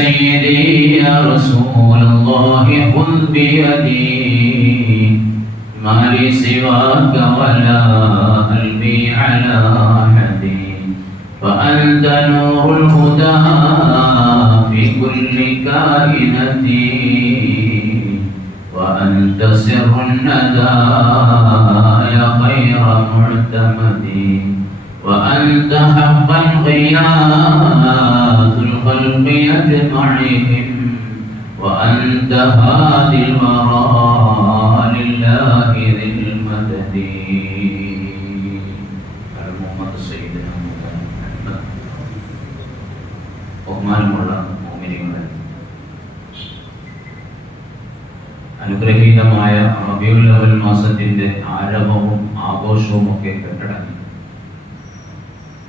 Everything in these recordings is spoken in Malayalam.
سيدي يا رسول الله خذ بيدي ما لي سواك ولا قلبي على أحد فأنت نور الهدى في كل كائنتي وأنت سر الندى يا خير معتمد وأنت حقا غياث الخلق أجمعهم وأنت هادي الورى لله ذي المدد المحمد سيدنا محمد ബഹുമാനമുള്ള മുഅ്മിനീങ്ങളെ, അനുഗ്രഹീതമായ റബീഉൽ അവൽ മാസത്തിന്റെ ആരവവും ആഘോഷവും ഒക്കെ കെട്ടടങ്ങി.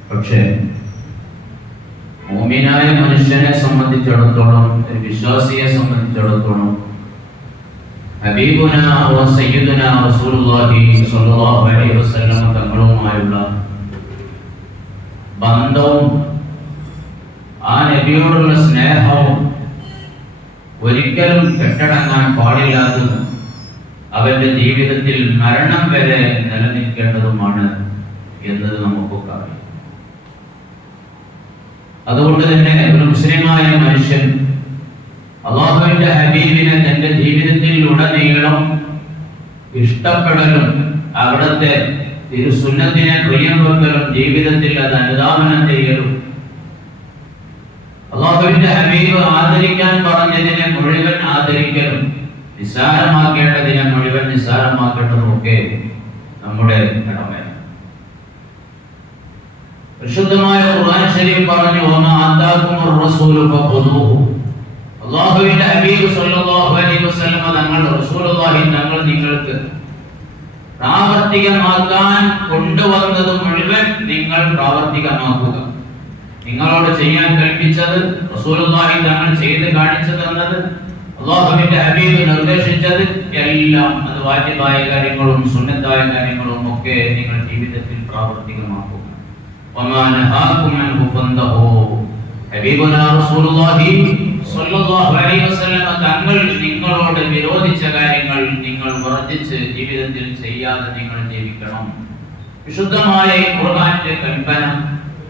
പക്ഷേ മുഅ്മിനായ മനുഷ്യനെ സംബന്ധിച്ചിടത്തോളം, ഒരു വിശ്വാസിയെ സംബന്ധിച്ചിടത്തോളം ഹബീബുനാ വ സയ്യിദുനാ റസൂലുള്ളാഹി സ്വല്ലല്ലാഹു അലൈഹി വസല്ലം തങ്ങളുമായുള്ള ബന്ധവും ആ നബിയോടുള്ള സ്നേഹവും ഒരിക്കലും കെട്ടടങ്ങാൻ പാടില്ലാത്തതും അവന്റെ ജീവിതത്തിൽ മരണം വരെ നിലനിൽക്കേണ്ടതുമാണ് എന്നത് നമുക്കൊക്കെ അറിയാം. അതുകൊണ്ട് തന്നെ ഒരു മുസ്ലിമായ മനുഷ്യൻ അല്ലാഹുവിന്റെ ഹബീബിനെ തന്റെ ജീവിതത്തിൽ ഉടനീളം ഇഷ്ടപ്പെടലും അവിടുത്തെ തിരുസുന്നത്തിനെ പ്രിയം വെക്കലും ജീവിതത്തിൽ അത് അനുധാവനം ചെയ്യലും അല്ലാഹുവിന്റെ ഹബീബ് ആദരിക്കാൻ പറഞ്ഞതിനെ മുഴുവൻ ആദരിക്കലും നിസ്സാരമാക്കേണ്ടതിനെ മുഴുവൻ നിസ്സാരമാക്കേണ്ടതും ഒക്കെ നമ്മുടെ കടമയാണ്. പരിശുദ്ധമായ ഖുർആൻ ശരീഫ് പറഞ്ഞു, വമാ ആതാകുമുർ റസൂലു ഫഖുദൂഹു. അല്ലാഹുവിന്റെ ഹബീബ് സ്വല്ലല്ലാഹു അലൈഹി വസല്ലം തങ്ങൾ റസൂലുള്ളാഹി തങ്ങൾ നിങ്ങൾക്ക് പ്രാവർത്തികമാക്കാൻ കൊണ്ടുവന്നത് മുഴുവൻ നിങ്ങൾ പ്രാവർത്തികമാക്കുക. നിങ്ങളോട് ചെയ്യാൻ കൽപ്പിച്ചത്, റസൂലുള്ളാഹി തങ്ങൾ ചെയ്ത് കാണിച്ചു തന്നത്, അല്ലാഹുവിന്റെ ഹബീബ് നിർദ്ദേശിച്ചത് എല്ലാം അത് വാജിബായ കാര്യങ്ങളും സുന്നത്തായ കാര്യങ്ങളും ഒക്കെ നിങ്ങൾ ജീവിതത്തിൽ പ്രാവർത്തികമാക്കുക. വമാ നഹാകും അൻഹു ഫന്തഹു. ഹബീബുനാ റസൂലുള്ളാഹി സ്വല്ലല്ലാഹു അലൈഹി വസല്ലം തങ്ങൾ നിങ്ങളോട് വിരോധിച്ച കാര്യങ്ങൾ നിങ്ങൾ വർദ്ധിച്ച് ജീവിതത്തിൽ ചെയ്യാതെ നിങ്ങൾ ജീവിക്കണം. വിശുദ്ധമായ ഖുർആന്റെ കൽപ്പന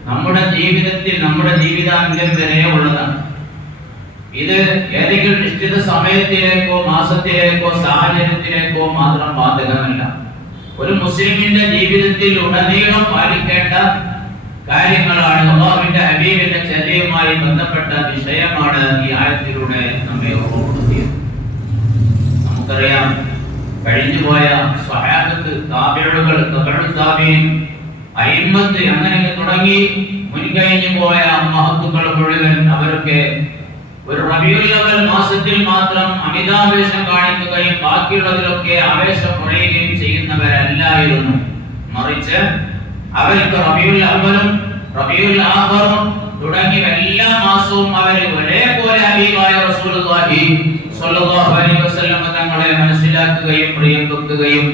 നമ്മുടെ ജീവിതത്തിൽ, നമ്മുടെ ജീവിതാന്ത്യം വരെ ഉള്ളതാണ്. ഇത് ഏതെങ്കിലും നിശ്ചിത സമയത്തിലേക്കോ മാസത്തിലേക്കോ സാഹചര്യത്തിലേക്കോ മാത്രം ബാധകമല്ല. ഒരു മുസ്ലിമിന്റെ ജീവിതത്തിൽ ഉടനീളം പാലിക്കേണ്ട കാര്യങ്ങളാണ്. അല്ലാഹുവിന്റെ ഹബീബിന്റെ ചര്യയുമായി ബന്ധപ്പെട്ട വിഷയമാണ് ഈ ആയത്തിലൂടെ നമ്മെ ഓർമ്മപ്പെടുത്തിയത്. നമുക്കറിയാം, കഴിഞ്ഞുപോയ സ്വഹാബത്ത്, താബിഈകൾ, തബഉ താബിഈൻ, അയിമ്മത്ത്, അങ്ങനെ തുടങ്ങി മുൻകഴിഞ്ഞു പോയ മഹത്തുക്കൾ മുഴുവൻ അവരൊക്കെ ഒരു റബീഉൽ അവൽ മാസത്തിൽ മാത്രം അമിതാവേശം കാണിക്കുകയും ബാക്കിയുള്ളതിലൊക്കെ ആവേശം കുറയുകയും ചെയ്യുന്നവരല്ലായിരുന്നു. മറിച്ച് അവർക്ക് റബീഉൽ അവലും റബീഉൽ ആഖിറും തുടങ്ങി എല്ലാ മാസവും അവർ ഒരേപോലെ ഹബീബായ റസൂലുള്ളാഹി സ്വല്ലല്ലാഹു അലൈഹി വസല്ലം തങ്ങളെ മനസ്സിലാക്കുകയും പ്രിയം വെക്കുകയും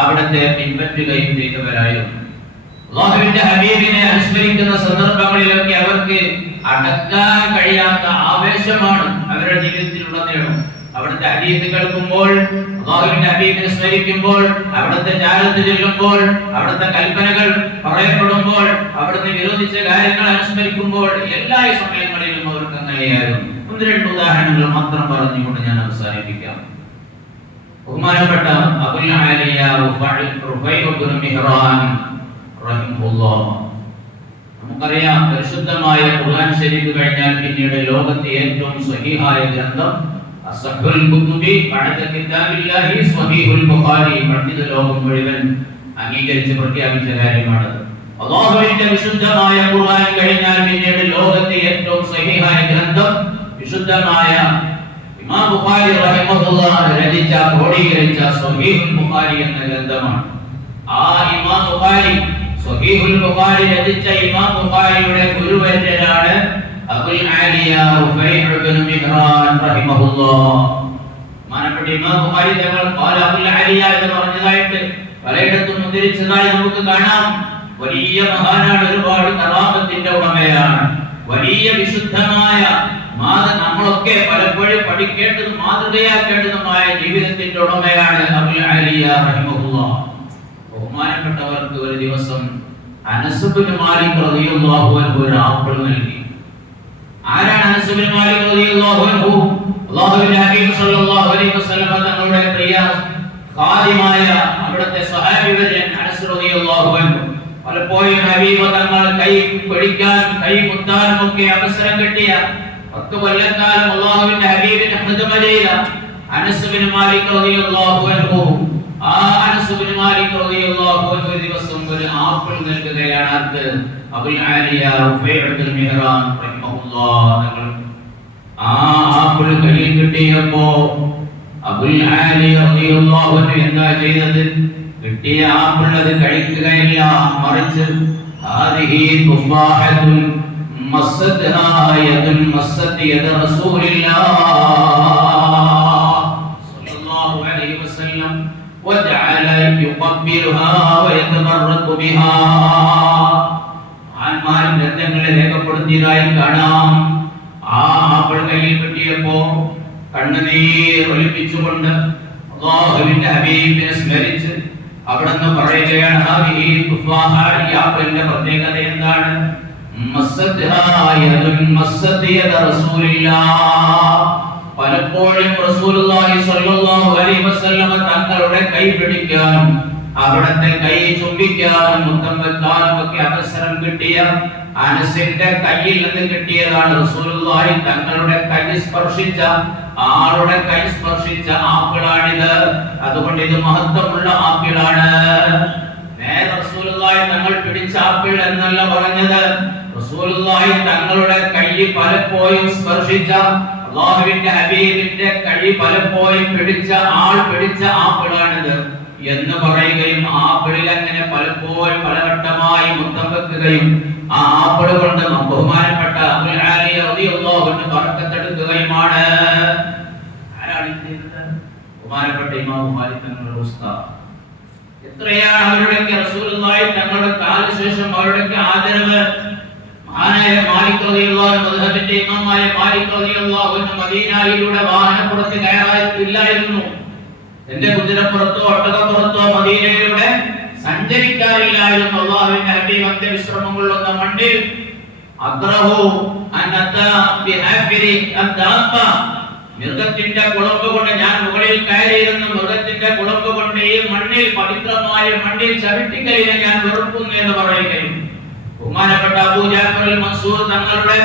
അവിടത്തെ പിൻപറ്റുകയും ചെയ്തവരായിരുന്നു. അല്ലാഹുവിന്റെ ഹബീബിനെ അനുസ്മരിക്കുന്ന സന്ദർഭങ്ങളിലൊക്കെ അവർക്ക് അടക്കാൻ കഴിയാത്ത ആവേശമാണ് അവരുടെ ജീവിതത്തിലുള്ളതെന്നും അവിടുത്തെ ഹദീസ് കേൾക്കുമ്പോൾ, അല്ലാഹുവിന്റെ ഹബീബിനെ സ്മരിക്കുമ്പോൾ, അവിടുത്തെ ജാലത്ത് ചെല്ലുമ്പോൾ, അവിടുത്തെ കൽപ്പനകൾ പറയപ്പെടുമ്പോൾ, അവിടുത്തെ വിരോധിച്ച കാര്യങ്ങൾ അനുസ്മരിക്കുമ്പോൾ എല്ലാ സമയങ്ങളിലും അവർക്ക് അങ്ങനെയായിരുന്നു. ഒന്ന് രണ്ട് ഉദാഹരണങ്ങൾ മാത്രം പറഞ്ഞുകൊണ്ട് ഞാൻ അവസാനിപ്പിക്കാം. ബഹുമാനപ്പെട്ട അബുൽ ആലിയ റുഫൈ ഇബ്നു മിഹ്റാൻ റഹിമഹുല്ലാഹ്, നമുക്കറിയാം, പരിശുദ്ധമായ ഖുർആൻ ശരീഫ് കഴിഞ്ഞാൽ പിന്നീട് ലോകത്തെ ഏറ്റവും സ്വഹീഹായ ഗ്രന്ഥം അസ്ഹഹുൽ കുതുബി ബഅദ കിതാബില്ലാഹി സ്വഹീഹുൽ ബുഖാരി പണ്ഡിത ലോകം മുഴുവൻ അംഗീകരിച്ച് പ്രഖ്യാപിച്ച കാര്യമാണ്. അല്ലാഹുവിന്റെ വിശുദ്ധമായ ഖുർആൻ കഴിഞ്ഞാൽ പിന്നീട് ലോകത്തെ ഏറ്റവും സ്വഹീഹായ ഗ്രന്ഥം വിശുദ്ധമായ ഇമാം ബുഖാരി റഹിമഹുല്ലാഹ് രചിച്ച, ക്രോഡീകരിച്ച സ്വഹീഹുൽ ബുഖാരി എന്ന ഗ്രന്ഥമാണ്. ആ ഇമാം ബുഖാരി, സ്വഹീഹുൽ ബുഖാരി രചിച്ച ഇമാം ബുഖാരിയുടെ ഗുരുവര്യനാണ് അബുൽ ആലിയ റുഫൈ ഇബ്നു മിഹ്റാൻ റഹിമഹുല്ലാഹ്. മാനപ്പെട്ട ഇമാം ബുഖാരി തങ്ങൾ ഖാല അബുൽ ആലിയ എന്ന് പറഞ്ഞതായിട്ട് പലയിടത്തും ഉദ്ധരിച്ചതായി നമുക്ക് കാണാം. വലിയ മഹാനാണ്, ഒരുപാട് കറാമത്തിന്റെ ഉടമയാണ്, വലിയ വിശുദ്ധമായ നമ്മളൊക്കെ പലപ്പോഴും പഠിക്കേണ്ടതും മാതൃകയാക്കേണ്ടതുമായ ജീവിതത്തിന്റെ ഉടമയാണ് അബുൽ ആലിയ റഹിമഹുല്ലാഹ്. ബഹുമാനപ്പെട്ടവർക്ക് ഒരു ദിവസം അനസ് ഇബ്നു മാലിക് റളിയല്ലാഹു അൻഹു ഒരു ആപ്പിൾ നൽകി. ആരാണ് അനസ് ഇബ്നു മാലിക് റളിയല്ലാഹു അൻഹു? അല്ലാഹുവിന്റെ ഹബീബ് സല്ലല്ലാഹു അലൈഹി വസല്ലം തങ്ങളുടെ പ്രിയ ഖാദിമായ അവിടുത്തെ സ്വഹാബിവര്യൻ അനസ് റളിയല്ലാഹു അൻഹു. പലപ്പോഴും ഹബീബ് തങ്ങൾ കൈ പിടിക്കാനും കൈ മുത്താനും ഒക്കെ അവസരം കിട്ടിയ 10 കൊല്ലക്കാലം അല്ലാഹുവിന്റെ ഹബീബിനെ ഖിദ്മ ചെയ്ത അനസ് ഇബ്നു മാലിക് റളിയല്ലാഹു അൻഹു, ആ അനസ് ഇബ്നു മാലിക് റളിയല്ലാഹു അൻഹു ഒരു ദിവസം ഒരു ആപ്പിൾ നൽകുകയാണ്. അത് അബുൽ ആലിയ റുഫൈഅത്തുൽ മിഹ്റാൻ റഹിമഹുല്ലാഹ്. ആ ആപ്പിൾ കയ്യിൽ കിട്ടിയപ്പോ അബുൽ ആലിയ റളിയല്ലാഹു അൻഹു എന്താ ചെയ്തത്? കിട്ടിയ ആപ്പിൾ അത് കഴിക്കുകയില്ല, മറിച്ച് ഹാദിഹി തുഫാഹത്തുൻ മസ്സത്ഹാ യദുൻ മസ്സത് യദ റസൂലില്ലാഹ് സ്വല്ലല്ലാഹു അലൈഹി വസല്ലം വജഅല യുഖബ്ബിലുഹാ വയതബറകു ബിഹാ. ആൻമാരിൻ ഗ്രന്ഥങ്ങളെ രേഖപ്പെടുത്തിയതായി കാണാം. ആ ആപ്പിൾ കയ്യിൽ കിട്ടിയപ്പോ കണ്ണുനീർ ഒലിപ്പിച്ചുകൊണ്ട് അല്ലാഹുവിന്റെ ഹബീബിനെ സ്മരിച്ച് അവിടുന്ന് പറയുകയാണ്, ഹാദിഹി തുഫാഹ, ഈ ആപ്പിളിന്റെ പ്രത്യേകത എന്താണ്? പലപ്പോഴും റസൂലുള്ളാഹി സ്വല്ലല്ലാഹു അലൈഹി വസല്ലം തങ്ങളുടെ കൈ പിടിക്കാനും അവിടുത്തെ കൈ ചുംബിക്കാനും മുത്തം വെക്കാനും ഒക്കെ അവസരം കിട്ടിയ അനസിന്റെ കയ്യിൽ നിന്ന് കിട്ടിയതാണ് റസൂലുള്ളാഹി തങ്ങളുടെ കൈ സ്പർശിച്ച ആളുടെ കൈ സ്പർശിച്ച ആപ്പിളാണിത്. അതുകൊണ്ട് ഇത് മഹത്വമുള്ള ആപ്പിളാണ്. റസൂലുള്ളാഹി തങ്ങൾ പിടിച്ച ആപ്പിൾ എന്നല്ല പറഞ്ഞത്, റസൂലുള്ളാഹി തങ്ങളുടെ കൈ പലപ്പോഴും സ്പർശിച്ച അല്ലാഹുവിന്റെ ഹബീബിന്റെ കൈ പലപ്പോഴും പിടിച്ച ആപ്പിളാണിത് എന്ന് പറയുകയും ആപ്പിളിൽ അങ്ങനെ പലപ്പോഴും പലവട്ടമായി മുത്തം വെക്കുകയും ആ ആപ്പിൾ കൊണ്ട് ബഹുമാനപ്പെട്ട അബുൽ ആലിയ റളിയല്ലാഹു അൻഹു ബറക്കത്തെടുക്കുകയുമാണ്. ആരാണ് ഇത്? ബഹുമാനപ്പെട്ട ഇമാം മാലിക് തങ്ങളുടെ ഉസ്താദ്. എത്രയാണ് അവരുടെയൊക്കെ റസൂലുള്ളാഹി തങ്ങളുടെ കാലശേഷം അവരുടെയൊക്കെ ആദരവ്. മഹാനായ മാലിക് റളിയല്ലാഹു അൻഹു മദ്ഹബിന്റെ ഇമാമായ മാലിക് റളിയല്ലാഹു അൻഹു മദീനയിലൂടെ വാഹനപ്പുറത്ത് കയറാറില്ലായിരുന്നു. എന്റെ കുതിരപ്പുറത്തോ ഒട്ടകപ്പുറത്തോ മദീനയിലൂടെ സഞ്ചരിക്കാറില്ലായിരുന്നു. അല്ലാഹുവിന്റെ ഹബീബ് അന്ത്യവിശ്രമം കൊള്ളുന്ന മണ്ണിൽ അക്റഹു അന്നത ബിഹാഫിരി അദ്ദാബ, മൃഗത്തിന്റെ കുളമ്പ് കൊണ്ട് ഞാൻ മുകളിൽ കയറിയിരുന്നു. മൃഗത്തിന്റെ കുളമ്പ് കൊണ്ട് ഈ മണ്ണിൽ, പവിത്രമായ മണ്ണിൽ ചവിട്ടിക്കലിനെ ഞാൻ വെറുക്കുന്നു എന്ന് പറയുകയും ബഹുമാനപ്പെട്ട അബൂ ജാഫർ അൽ മൻസൂർ തങ്ങളുടെ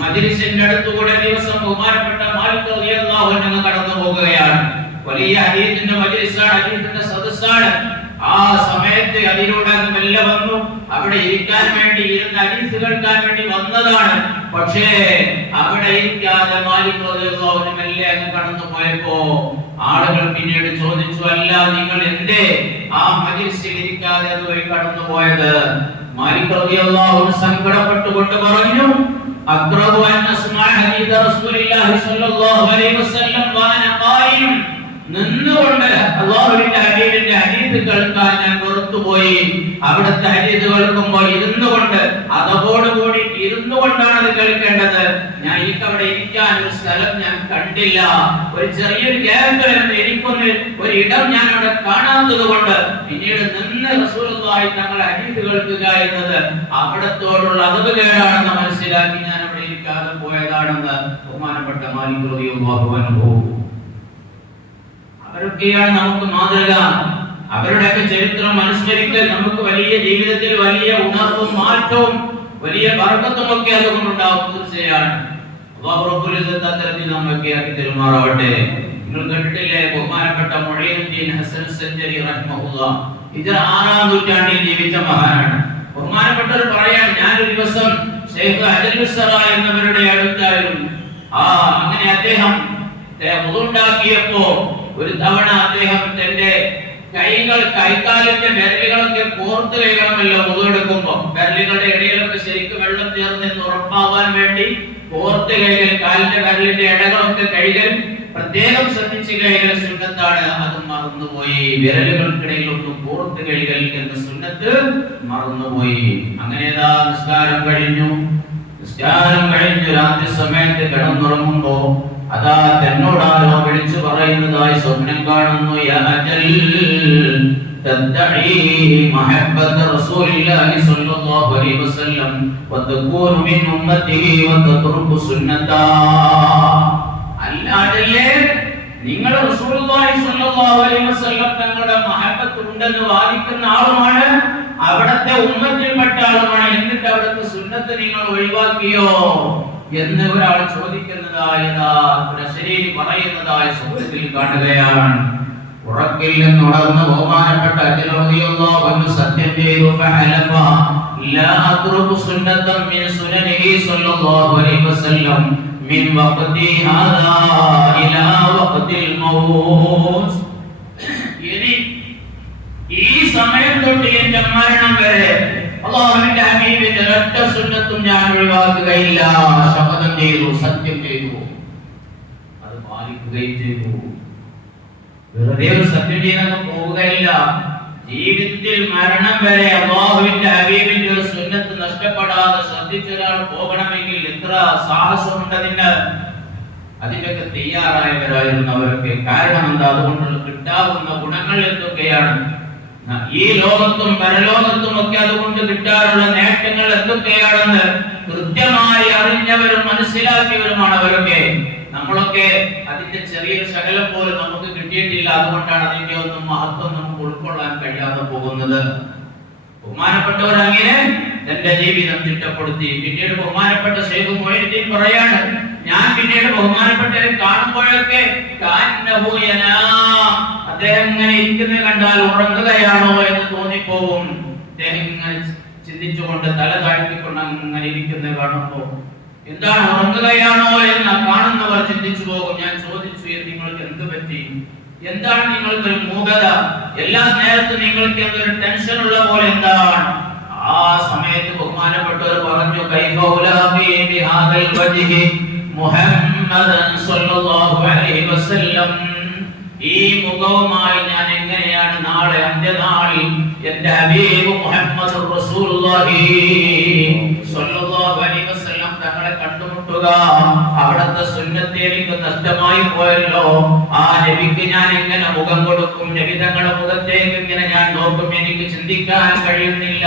മജ്ലിസിന്റെ അടുത്തുകൂടെ ദിവസം ബഹുമാനപ്പെട്ട മാലിക് റളിയല്ലാഹു അൻഹു കടന്നു പോകുകയാണ്. വലിയ ഹദീസിന്റെ മജ്ലിസാണ്, ഹദീസിന്റെ സദസ്സാണ്. ആ സമയത്ത് അതിലൂടെ മെല്ലെ വന്നു. അവിടെ ഇരിക്കാൻ വേണ്ടി, ഇരുന്ന ഹദീസ് കേൾക്കാൻ വേണ്ടി വന്നതാണ്. പക്ഷേ അവിടെ ഇരിക്കാതെ മാലിക് റളിയല്ലാഹു അൻഹു മെല്ലെ അങ്ങ് കടന്നു പോയപ്പോ ആളുകൾ പിന്നീട് ചോദിച്ചു, അല്ല നിങ്ങൾ എന്തേ ആ മജ്ലിസിൽ ഇരിക്കാതെ അതുവഴി കടന്നു പോയത്? മാലിക് റളിയല്ലാഹു അൻഹു സങ്കടപ്പെട്ടുകൊണ്ട് പറഞ്ഞു, അഖ്റബു അൻ അസ്മഅ ഹദീസ റസൂലില്ലാഹി സ്വല്ലല്ലാഹു അലൈഹി വസല്ലം വഅന ഖായിം, നിന്നുകൊണ്ട് അല്ലാഹുവിന്റെ ഹബീബിന്റെ ഹദീസ് കേൾക്കാൻ ഞാൻ പുറത്തുപോയി. അവിടുത്തെ ഹദീസ് കേൾക്കുമ്പോൾ ഇരുന്നുകൊണ്ട്, അതോടുകൂടി ഇരുന്നുകൊണ്ടാണ് അത് കേൾക്കേണ്ടത്. ഞാൻ എനിക്കവിടെ ഇരിക്കാൻ ഒരു സ്ഥലം ഞാൻ കണ്ടില്ല. ഒരു ചെറിയൊരു ഗ്യാപ്പിൽ എനിക്കൊന്ന് ഒരു ഇടം ഞാൻ അവിടെ കാണാത്തത് കൊണ്ട് പിന്നീട് നിന്ന് റസൂലുള്ളാഹി തങ്ങളുടെ ഹദീസ് കേൾക്കുക എന്നത് അവിടത്തോടുള്ള അതവുകേടാണെന്ന് മനസ്സിലാക്കി ഞാൻ അവിടെ ഇരിക്കാതെ പോയതാണെന്ന് ബഹുമാനപ്പെട്ട മാലിക് റളിയല്ലാഹു അൻഹു. അവരൊക്കെയാണ് നമുക്ക് മാതൃക. അവരുടെയൊക്കെ ചരിത്രം അനുസ്മരിക്കൽ നമുക്ക് വലിയ ജീവിതത്തിൽ വലിയ ഉണർവും മാറ്റവും വലിയ ബർക്കത്തും ഒക്കെ അതുകൊണ്ടുണ്ടാവും. തീർച്ചയാണ് അല്ലാഹു റബ്ബുൽ ഇസ്സത്ത് അത്തരത്തിൽ നമ്മൊക്കെ ആക്കി തരുമാറാവട്ടെ. നിങ്ങൾ കേട്ടിട്ടില്ലേ ബഹുമാനപ്പെട്ട മുഈനുദ്ദീൻ ഹസൻ സഞ്ചരി റഹിമഹുല്ലാഹ് ഹിജ്റ 6-ാം നൂറ്റാണ്ടിൽ ജീവിച്ച മഹാനാണ്. ബഹുമാനപ്പെട്ടവർ പറയാണ്, ഞാനൊരു ദിവസം ശൈഖ് അജൽ മിസ്റ എന്നവരുടെ അടുത്തായിരുന്നു. അങ്ങനെ അദ്ദേഹം ഉണ്ടാക്കിയപ്പോ ഒരു തവണ അദ്ദേഹം തന്റെ കൈകാലിന്റെ വിരലുകളൊക്കെ കോർത്ത് കഴിയണമല്ലോ മുതലെടുക്കുമ്പോ. വിരലുകളുടെ ഇടയിലൊക്കെ ശരിക്കും വെള്ളം ചേർന്ന് ഉറപ്പാവാൻ വേണ്ടി കോർത്ത് കഴുകൽ, കാലിന്റെ വിരലിന്റെ ഇടകളൊക്കെ കഴുകൽ പ്രത്യേകം ശ്രദ്ധിച്ച് കഴുകൽ സുന്നത്താണ്. അത് മറന്നുപോയി. വിരലുകൾക്കിടയിലൊന്നും കോർത്ത് കഴുകൽ എന്ന സുന്നത്ത് മറന്നുപോയി. അങ്ങനെ നിസ്കാരം കഴിഞ്ഞു. നിസ്കാരം കഴിഞ്ഞ് രാത്രി സമയത്ത് കിടന്നുറങ്ങുമ്പോ അതാ തന്നോടാരോ വിളിച്ചു പറയുന്നതായി സ്വപ്നം കാണുന്നു. യാ അജൽ തദ്ദഈ മഹബ്ബത റസൂലില്ലാഹി സ്വല്ലല്ലാഹു അലൈഹി വസല്ലം വതകൂനു മിൻ ഉമ്മത്തിഹി വതത്റുകു സുന്നതാ. അല്ലാതെ നിങ്ങൾ റസൂലുള്ളാഹി സ്വല്ലല്ലാഹു അലൈഹി വസല്ലം തങ്ങളുടെ മഹബ്ബത്ത് ഉണ്ടെന്ന് വാദിക്കുന്ന ആളുമാണ്, അവിടത്തെ ഉമ്മത്തിൽപ്പെട്ട ആളുമാണ്, എന്നിട്ട് അവിടുത്തെ സുന്നത്ത് നിങ്ങൾ ഒഴിവാക്കിയോ എന്ന് ഒരാൾ ചോദിക്കുന്നതായതാ ശരീരി പറയുന്നതായ സ്വപ്നത്തിൽ കാണുകയാണ്. ഉറക്കിൽ നിന്നുണർന്ന് ബഹുമാനപ്പെട്ട അജ്ൽ റളിയല്ലാഹു അൻഹു സത്യം ചെയ്തു. ഫഅലഫ ലാ അത്റുകു സുന്നതൻ മിൻ സുനനിഹി സ്വല്ലല്ലാഹു അലൈഹി വസല്ലം മിൻ വഖതി ഹാദാ ഇലാ വഖതിൽ മൗത്ത്. ഇനി ഈ സമയം തൊട്ട് എന്റെ മരണം വരെ അല്ലാഹുവിന്റെ ഹബീബിന്റെ ഒറ്റ സുന്നത്തും ഞാൻ ഒഴിവാക്കുകയില്ല. ശപഥം ചെയ്തു, സത്യം ചെയ്തു, അത് പാലിക്കുകയും ചെയ്തു. വെറുതെ ഒരു സത്യം ചെയ്യാനൊന്നും പോവുകയില്ല. ജീവിതത്തിൽ മരണം വരെ അല്ലാഹുവിന്റെ ഹബീബിന്റെ ഒരു സുന്നത്ത് നഷ്ടപ്പെടാതെ ശ്രദ്ധിച്ച ഒരാൾ പോകണമെങ്കിൽ എത്ര സാഹസമുണ്ട് അതിന്. അതിനൊക്കെ തയ്യാറായവരായിരുന്നു അവരൊക്കെ. കാരണം എന്താ? അതുകൊണ്ടുള്ള കിട്ടാവുന്ന ഗുണങ്ങൾ എന്തൊക്കെയാണ്? ഈ ലോകത്തും പരലോകത്തും ഒക്കെ അതുകൊണ്ട് കിട്ടാറുള്ള നേട്ടങ്ങൾ എന്തൊക്കെയാണെന്ന് കൃത്യമായി അറിഞ്ഞവരും മനസ്സിലാക്കിയവരുമാണ് അവരൊക്കെ. നമ്മളൊക്കെ അതിന്റെ ചെറിയൊരു ശകലം പോലും നമുക്ക് കിട്ടിയിട്ടില്ല. അതുകൊണ്ടാണ് അതിന്റെ ഒന്നും മഹത്വം നമുക്ക് ഉൾക്കൊള്ളാൻ കഴിയാതെ പോകുന്നത്. ബഹുമാനപ്പെട്ടവർ അങ്ങനെ തന്റെ ജീവിതം തിട്ടപ്പെടുത്തി. പിന്നീട് ബഹുമാനപ്പെട്ട ശൈഖ് മുഈനുദ്ദീൻ പറയാണ്, ഞാൻ പിന്നീട് ബഹുമാനപ്പെട്ടവരെ കാണുമ്പോഴൊക്കെ അദ്ദേഹം ഇങ്ങനെ ഇരിക്കുന്നത് കണ്ടാൽ ഉറങ്ങുകയാണോ എന്ന് തോന്നിപ്പോവും. അദ്ദേഹം ഇങ്ങനെ ചിന്തിച്ചുകൊണ്ട് തല താഴ്ത്തിക്കൊണ്ട് അങ്ങനെ ഇരിക്കുന്നത് കാണുമ്പോ എന്താണ് ഉറങ്ങുകയാണോ എന്ന് കാണുന്നവർ ചിന്തിച്ചു പോകും. ഞാൻ ചോദിച്ചു, നിങ്ങൾക്ക് എന്ത് പറ്റി? എന്താണ് നിങ്ങൾക്ക് മൂകത? എല്ലാ നേരത്തും നിങ്ങൾക്ക് എന്തൊരു ടെൻഷൻ ഉള്ള പോലെ എന്താണ്? ആ സമയത്ത് ബഹുമാനപ്പെട്ടവർ പറഞ്ഞു, കൈഫ ഉലാഖി ബിഹാദൽ വജ്ഹി മുഹമ്മദൻ സ്വല്ലല്ലാഹു അലൈഹി വസല്ലം. ഈ മുഖവുമായി ഞാൻ എങ്ങനെയാണ് നാളെ അന്ത്യനാളിൽ എന്റെ ഹബീബ് മുഹമ്മദ് റസൂലുള്ളാഹി സ്വല്ലല്ലാഹു അലൈഹി വസല്ലം തങ്ങളെ കണ്ടുമുട്ടുക? അവിടുത്തെ സുന്നത്ത് എനിക്ക് നഷ്ടമായി പോയല്ലോ. ആ നബിക്ക് ഞാൻ എങ്ങനെ മുഖം കൊടുക്കും? നബി തങ്ങളുടെ മുഖത്തേക്ക് ഇങ്ങനെ ഞാൻ നോക്കും, എനിക്ക് ചിന്തിക്കാൻ കഴിയുന്നില്ല.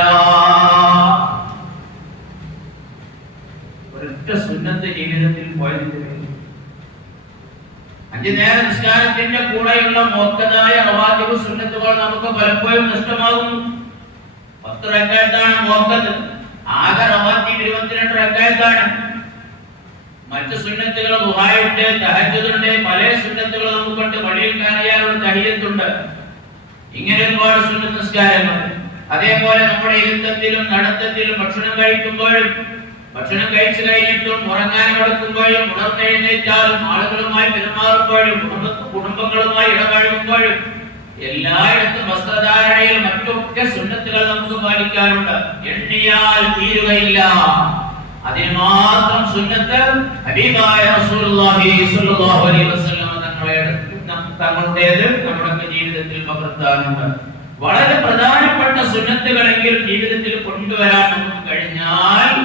ഒരൊറ്റ സുന്നത്ത് ജീവിതത്തിൽ പോയതിന് 5 നേര നിസ്കാരത്തിന്റെ കൂടെയുള്ള മുഅക്കദായ റവാത്തിബ് സുന്നത്തുകൾ നമുക്ക് പലപ്പോഴും നഷ്ടമാകുന്നു. 10 റക്അത്താണ് മുഅക്കദ്, ആകെ റവാത്തിബ് 22 റക്അത്താണ്. മറ്റു സുന്നത്തുകൾ ദുആയുണ്ട്, തഹജ്ജുദുണ്ട്, പല സുന്നത്തുകൾ നമുക്കുണ്ട്. പള്ളിയിൽ കയറിയാലുള്ള തഹിയ്യത്തുണ്ട്. ഇങ്ങനെ ഒരുപാട് സുന്നത്ത് നിസ്കാരങ്ങൾ. അതേപോലെ നമ്മുടെ ഇരുത്തത്തിലും നടത്തത്തിലും ഭക്ഷണം കഴിക്കുമ്പോഴും ഭക്ഷണം കഴിച്ചു കഴിഞ്ഞിട്ടും ഉറങ്ങാൻ കിടക്കുമ്പോഴും ഉണർന്നെഴുന്നേറ്റാലും ആളുകളുമായി പെരുമാറുമ്പോഴും കുടുംബങ്ങളുമായി ഇടപഴകുമ്പോഴും എല്ലായിടത്തും വസ്ത്രധാരണയിൽ മറ്റൊക്കെ സുന്നത്തുകൾ നമുക്ക് പാലിക്കാറുണ്ട്. എണ്ണിയാൽ തീരുകയില്ല. അതിന് മാത്രം സുന്നത്ത് ഹബീബായ റസൂലുള്ളാഹി സ്വല്ലല്ലാഹു അലൈഹി വസല്ലം തങ്ങളുടേത് നമ്മുടെ ജീവിതത്തിൽ പകർത്താനുണ്ട്. വളരെ പ്രധാനപ്പെട്ട സുന്നത്തുകളെങ്കിലും ജീവിതത്തിൽ കൊണ്ടുവരാൻ നമുക്ക് കഴിഞ്ഞാൽ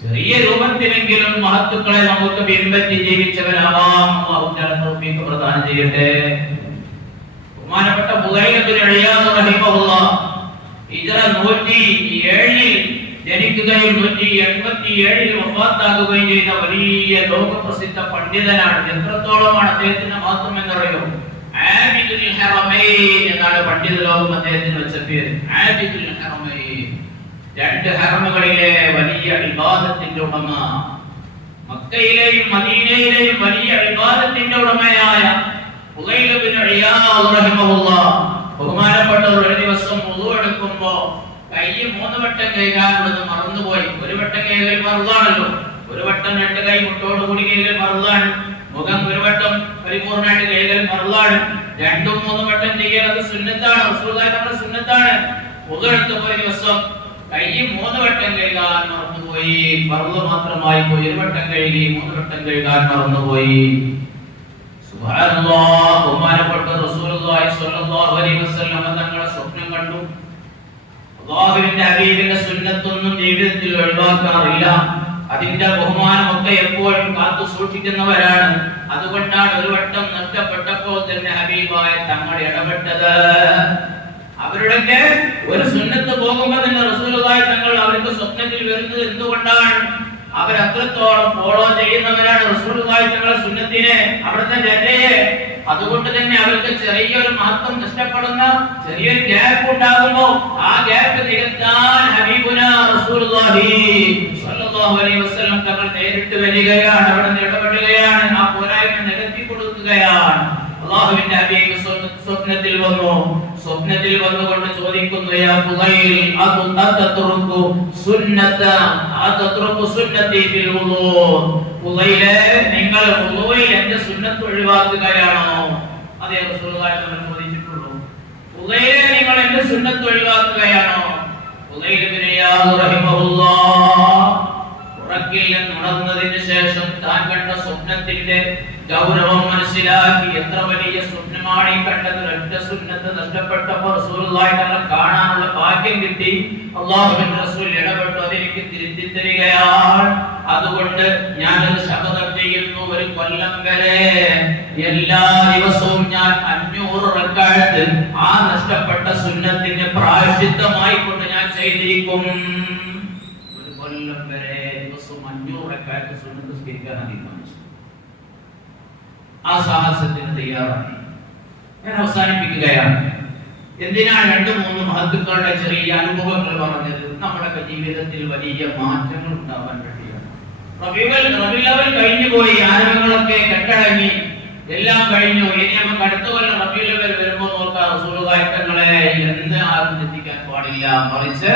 ചെറിയ രൂപത്തിലെങ്കിലും മഹത്തുക്കളെ നമുക്ക് പിൻപറ്റി ജീവിച്ചവരാവാം. അല്ലാഹു തആല തൗഫീഖ് പ്രദാനം ചെയ്യട്ടെ. ബഹുമാനപ്പെട്ട ഫുദൈല ഇബ്നു ഇയാദ് റഹിമഹുല്ലാഹ് ഹിജ്റ 107 ജനിക്കുകയും 187 വഫാത്താകുകയും ചെയ്ത വലിയ ലോകപ്രസിദ്ധ പണ്ഡിതനാണ്. എത്രത്തോളമാണ് അദ്ദേഹത്തിന്റെ മഹത്വം എന്നറിയോ? ആബിദുൽ ഹറമൈൻ എന്നാണ് പണ്ഡിത ലോകം അദ്ദേഹത്തിന് വെച്ച പേര്. ആബിദുൽ ഹറമൈൻ, 2 ഹറമുകളിലെ വലിയ ഇബാദത്തിന്റെ ഉടമ, മക്കയിലെയും മദീനയിലെയും വലിയ ഇബാദത്തിന്റെ ഉടമയായ ഫുദൈല ഇബ്നു ഇയാദ് റഹിമഹുല്ലാഹ് ബഹുമാനപ്പെട്ടവർ ഒരു ദിവസം വുളു എടുക്കുമ്പോൾ കൈ 3 വട്ടം കഴുകാനുള്ളത് മറന്നുപോയി. ഒരു വട്ടം കഴുകൽ ഫർളാണല്ലോ, ഒരു വട്ടം 2 കൈ മുട്ടോട് കൂടി കഴുകൽ ഫർളാണ്. മുഖം ഒരു വട്ടം പരിപൂർണമായിട്ട് കഴുകൽ ഫർളാണ്. 2ഉം 3ഉം വട്ടം ചെയ്യൽ അത് സുന്നത്താണ്, റസൂലുള്ളാഹി നമ്മുടെ സുന്നത്താണ്. വുളു എടുത്തപ്പോൾ ഒരു ദിവസം കൈ 3 വട്ടം കഴുകാൻ മറന്നുപോയി. ഫർള് മാത്രമായി പോയി. 1 വട്ടം കഴുകി 3 വട്ടം കഴുകാൻ മറന്നുപോയി. സുബ്ഹാനല്ലാഹ്. ബഹുമാനപ്പെട്ട റസൂലുള്ളാഹി സ്വല്ലല്ലാഹു അലൈഹി വസല്ലം തങ്ങളെ സ്വപ്നം കണ്ടു. അല്ലാഹുവിന്റെ ഹബീബിന്റെ സുന്നത്തൊന്നും ജീവിതത്തിൽ ഒഴിവാക്കാറില്ല. അതിന്റെ ബഹുമാനമൊക്കെ എപ്പോഴും കാത്തു സൂക്ഷിക്കുന്നവരാണ്. അതുകൊണ്ടാണ് ഒരു വട്ടം നഷ്ടപ്പെട്ടപ്പോൾ തന്നെ ഹബീബായ തങ്ങൾ ഇടപെട്ടത്. അവരുടെ ഒരു സുന്നത്ത് പോകുമ്പോൾ തന്നെ റസൂലുള്ളാഹി തങ്ങൾ അവർക്ക് സ്വപ്നത്തിൽ വരുന്നത് എന്തുകൊണ്ടാണ്? അവർ അത്രത്തോളം ഫോളോ ചെയ്യുന്നവരാണ് റസൂലുള്ളാഹി തങ്ങളുടെ സുന്നത്തിനെ, അവിടുത്തെ ചര്യയെ. അതുകൊണ്ട് തന്നെ അവർക്ക് ചെറിയൊരു മഹത്വം നഷ്ടപ്പെടുന്ന ചെറിയൊരു ഗ്യാപ്പ് ഉണ്ടാകുമ്പോ ആ ഗ്യാപ്പ് നികത്താൻ ഹബീബുനാ റസൂലുള്ളാഹി സ്വല്ലല്ലാഹു അലൈഹി വസല്ലം തങ്ങൾ നേരിട്ട് വരികയാണ്, അവിടെ ഇടപെടുകയാണ്, ആ പോരായ്മ നികത്തി കൊടുക്കുകയാണ്. അല്ലാഹുവിന്റെ ഹബീബ് സ്വപ്നത്തിൽ വന്നു. സ്വപ്നത്തിൽ വന്നുകൊണ്ട് ചോദിക്കുന്നു, യാ ഫുളൈൽ അതത്റുകു സുന്നതി ഫിൽ വുളൂ. ഫുളൈലേ, നിങ്ങൾ വുളൂയിൽ എന്റെ സുന്നത്ത് ഒഴിവാക്കുകയാണോ? അതേ റസൂലുള്ളാഹി തങ്ങൾ ചോദിച്ചിട്ടുള്ളൂ. ഫുളൈലേ, നിങ്ങൾ എന്റെ സുന്നത്ത് ഒഴിവാക്കുകയാണോ? ഫുളൈൽ ഇബ്നു ഇയാദ് റഹിമഹുല്ലാഹ് ഉറക്കിൽ നടന്നതിന് ശേഷം താൻ കണ്ട സ്വപ്നത്തിന്റെ ഗൗരവം മനസ്സിലാക്കി. എത്ര വലിയ സ്വപ്നമാണ് ഈ കണ്ടത്! ഒറ്റ സുന്നത്ത് നഷ്ടപ്പെട്ടപ്പോൾ റസൂലുള്ളാഹി തങ്ങളെ കാണാനുള്ള ഭാഗ്യം കിട്ടി. അല്ലാഹുവിന്റെ റസൂൽ ഇടപെട്ടു, അതെനിക്ക് തിരുത്തി തരികയാണ്. അതുകൊണ്ട് ഞാനത് ശപഥം ചെയ്യുന്നു, ഒരു കൊല്ലം വരെ എല്ലാ ദിവസവും ഞാൻ 500 റക്അത്ത് ആ നഷ്ടപ്പെട്ട സുന്നത്തിന് പ്രായശ്ചിത്തമായി കൊണ്ട് ഞാൻ ചെയ്തിരിക്കും. ഒരു കൊല്ലം വരെ ദിവസവും 500 റക്അത്ത് സുന്നത്ത് നിസ്കരിക്കാൻ തീരുമാനിച്ചു. ആ സാഹസത്തിന് തയ്യാറാണ്. ഞാൻ അവസാനിപ്പിക്കുകയാണ്. എന്തിനാണ് 2-3 മഹത്തുക്കളുടെ ചെറിയ അനുഭവങ്ങൾ പറഞ്ഞത്? നമ്മുടെ ജീവിതത്തിൽ വലിയ മാറ്റങ്ങൾ ഉണ്ടാവാൻ വേണ്ടിയാണ്. റബീഉൽ അവ്വൽ കഴിഞ്ഞു പോയി, ആരംഭങ്ങളൊക്കെ കെട്ടടങ്ങി, എല്ലാം കഴിഞ്ഞു. ഇനി നമുക്ക് അടുത്ത കൊല്ലം റബീഉൽ അവ്വൽ വരുമ്പോൾ നോക്കാം, റസൂലുള്ളാഹി തങ്ങളെ എന്ന് ആരും ചിന്തിക്കാൻ പാടില്ല. മറിച്ച്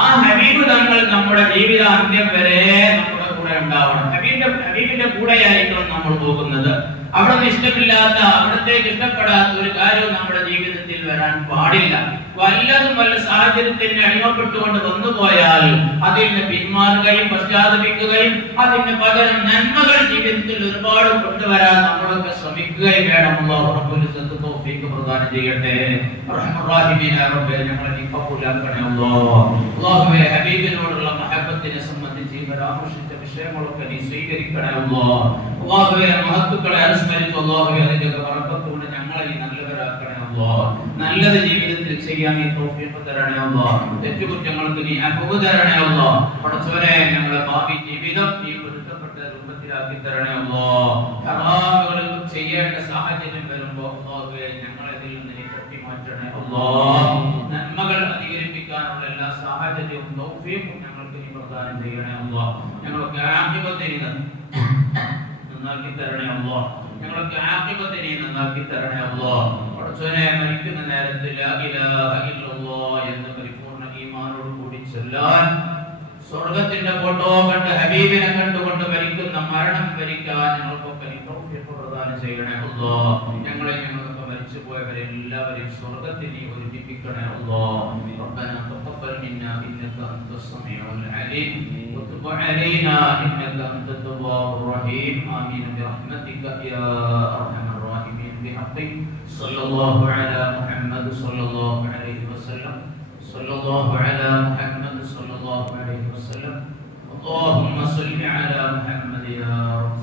ആ ഹബീബ് തങ്ങൾ നമ്മുടെ ജീവിതാന്ത്യം വരെ നമ്മുടെ കൂടെ ഉണ്ടാവണം. ഹബീബിന്റെ കൂടെയായിരിക്കണം നമ്മൾ പോകുന്നത്. അവിടെ ഇഷ്ടമില്ലാത്ത, അവിടത്തേക്ക് ഇഷ്ടപ്പെടാത്ത ഒരു കാര്യവും നമ്മുടെ ജീവിതത്തിൽ വരാൻ പാടില്ല. വല്ലതും വല്ല സാഹചര്യത്തിന് അടിമപ്പെട്ടുകൊണ്ട് വന്നുപോയാൽ അതിൽ നിന്ന് പിന്മാറുകയും പശ്ചാത്തപിക്കുകയും അതിന് പകരം നന്മകൾ ജീവിതത്തിൽ ഒരുപാട് കൊണ്ടുവരാൻ നമ്മളൊക്കെ ശ്രമിക്കുകയും വേണം. അല്ലാഹു റബ്ബുൽ ഇസ്സത്ത് തൗഫീഖ് പ്രദാനം ചെയ്യട്ടെ. റഹ്മാൻ റഹീമായ റബ്ബേ, ഞങ്ങളെ നീ കബൂലാക്കണേ അല്ലാഹ്. അല്ലാഹുവേ, ഹബീബിനോടുള്ള മഹബത്തിനെ സംബന്ധിച്ച് പരാമർശിച്ച വിഷയങ്ങളൊക്കെ നീ സ്വീകരിക്കണേ അല്ലാഹ്. അല്ലാഹുവേ, മഹത്തുക്കളെ അനുസ്മരിച്ചു അല്ലാഹുവേ, അതിന്റെ ബറക്കത്തോടെ ഞങ്ങളെ നീ നല്ലവരാക്കണേ അല്ലാഹ്. നല്ലത് ജീവിതത്തിൽ ചെയ്യാൻ നീ തൗഫീഖ് തരണേ അല്ലാഹ്. തെറ്റുകുറ്റങ്ങൾക്ക് നീ അഫ്വ് തരണേ അല്ലാഹ്. പടച്ചവനെ, ഞങ്ങളുടെ ഭാവി ജീവിതം നീ പൊരുത്തപ്പെട്ട രൂപത്തിലാക്കി തരണേ അല്ലാഹ്. ഹറാമുകൾ ചെയ്യേണ്ട സാഹചര്യം വരുമ്പോൾ അല്ലാഹുവേ, ഞങ്ങളെ ഇതിൽ നിന്ന് നീ തട്ടി മാറ്റണേ അല്ലാഹ്. നന്മകൾ അധികരിപ്പിക്കാനുള്ള എല്ലാ സാഹചര്യവും തൗഫീഖും ഞങ്ങൾക്ക് നീ പ്രദാനം ചെയ്യണേ അല്ലാഹ്. ഞങ്ങൾക്ക് ആഖിബത്ത് നീ നന്നാക്കി തരണേ അല്ലാഹ്. ഞങ്ങൾക്ക് ആഖിബത്ത് നീ നന്നാക്കി തരണേ അല്ലാഹ്. പടച്ചവനെ, മരിക്കുന്ന നേരത്ത് ലാ ഇലാഹ ഇല്ലല്ലാഹ് എന്ന പരിപൂർണ്ണ ഈമാനോട് കൂടി ചൊല്ലാൻ, സ്വർഗ്ഗത്തിന്റെ ഫോട്ടോ കണ്ട് ഹബീബിനെ കണ്ടുകൊണ്ട് മരിക്കുന്ന മരണം വരിക്കാൻ ഞങ്ങൾക്കൊക്കെ നീ തൗഫീഖ് പ്രദാനം ചെയ്യണേ അല്ലാഹ്. ഞങ്ങളൊക്കെ മരിച്ചു പോയവരെ എല്ലാവരെയും സ്വർഗ്ഗത്തിൽ നീ ഒരുമിപ്പിക്കണേ അല്ലാഹ്. റബ്ബനാ തഖബ്ബൽ മിന്നാ ഇന്നക അൻതസ് സമീഉൽ അലീം വതുബ് അലൈനാ ഇന്നക അൻതത് തവ്വാബുർ റഹീം. ആമീൻ ബിറഹ്മതിക യാ അർഹമർ റഹീമീൻ. ബിഹഖ്ഖി സ്വല്ലല്ലാഹു അലാ മുഹമ്മദ് സ്വല്ലല്ലാഹു അലൈഹി വസല്ലം. സ്വല്ലല്ലാഹു അലാ മുഹമ്മദ് സ്വല്ലല്ലാഹു അലൈഹി വസല്ലം. اللهم صل على محمد يا رب.